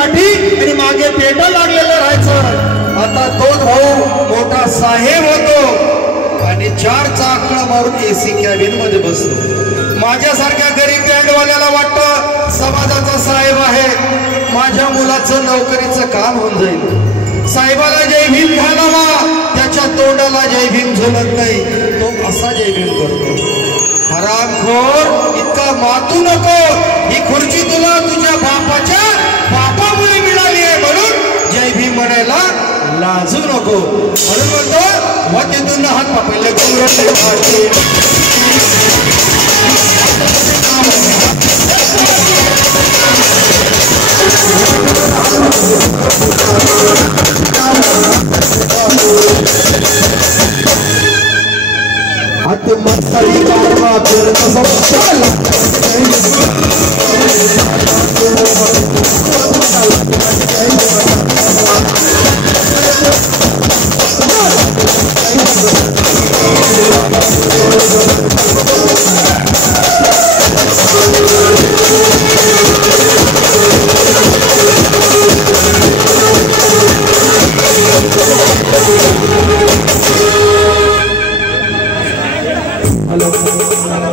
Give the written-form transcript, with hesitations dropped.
काठी आणि मागे पेंडा लागलेलं राहायचं। आता दोन भाऊ मोठा साहेब होतो आणि 4 चाकळं मारून एसी कॅबिन मध्ये बसतो। माझ्यासारख्या गरीब बँडवाल्याला वाटतं समाजाचा साहेब आहे, माझ्या मुलाचं नोकरीचं काम होऊन जाईल। साहेबाला जय भीम घालावा, त्याच्या तोंडाला जय भीम झुलत नाही, तो असा जय भीम करतो। हरामखोर, इतका मातू नको। ही खुर्ची तुला तुझ्या बापामुळे मिळाली आहे म्हणून जय भीम म्हणायला लाजू नको। म्हणून म्हणतो व तिथून हात पापले हात मस्तरी